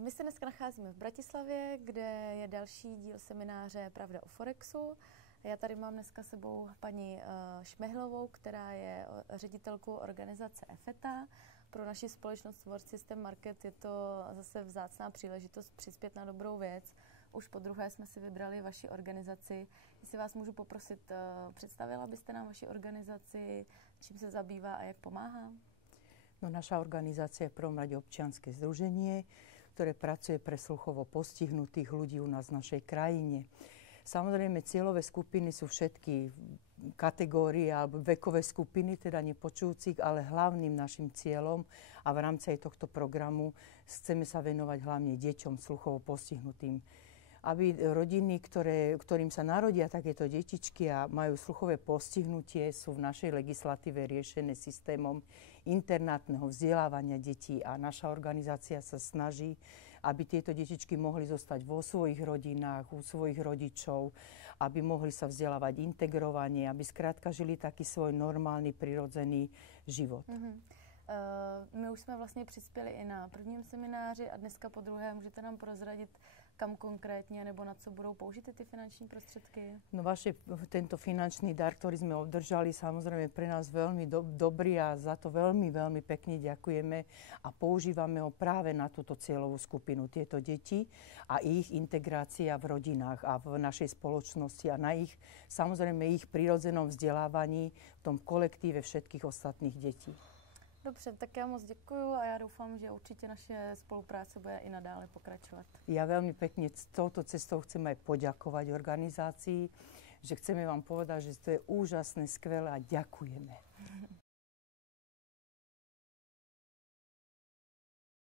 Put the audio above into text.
My se dneska nacházíme v Bratislavě, kde je další díl semináře Pravda o Forexu. Já tady mám dneska sebou paní Šmehlovou, která je ředitelkou organizace EFETA. Pro naši společnost World System Market je to zase vzácná příležitost přispět na dobrou věc. Už podruhé jsme si vybrali vaši organizaci. Jestli vás můžu poprosit, představila byste nám vaši organizaci, čím se zabývá a jak pomáhá? No, naša organizácia je v prvom rade občianske združenie, ktoré pracuje pre sluchovo postihnutých ľudí u nás v našej krajine. Samozrejme, cieľové skupiny sú všetky kategórie alebo vekové skupiny, teda nepočujúcich, ale hlavným našim cieľom a v rámci aj tohto programu chceme sa venovať hlavne deťom sluchovo postihnutým. Aby rodiny, ktorým sa narodia takéto detičky a majú sluchové postihnutie, sú v našej legislatíve riešené systémom internátneho vzdelávania detí a naša organizácia sa snaží, aby tieto detičky mohli zostať vo svojich rodinách, u svojich rodičov, aby mohli sa vzdelávať integrovane, aby skrátka žili taký svoj normálny, prirodzený život. My už jsme vlastně přispěli i na prvním semináři a dneska po druhé můžete nám prozradit, kam konkrétně nebo na co budou použity ty finanční prostředky? No tento finančný dar, ktorý sme obdržali, samozrejme pre nás veľmi dobrý a za to veľmi, veľmi pekne ďakujeme a používame ho práve na túto cieľovú skupinu, tieto deti a ich integrácia v rodinách a v našej spoločnosti a na ich, samozrejme, ich prirodzenom vzdelávaní v tom kolektíve všetkých ostatných detí. Dobře, tak já moc děkuju a já doufám, že určitě naše spolupráce bude i nadále pokračovat. Ja veľmi pekne touto cestou chcem aj poďakovať organizácii, že chceme vám povedať, že to je úžasné, skvelé a ďakujeme.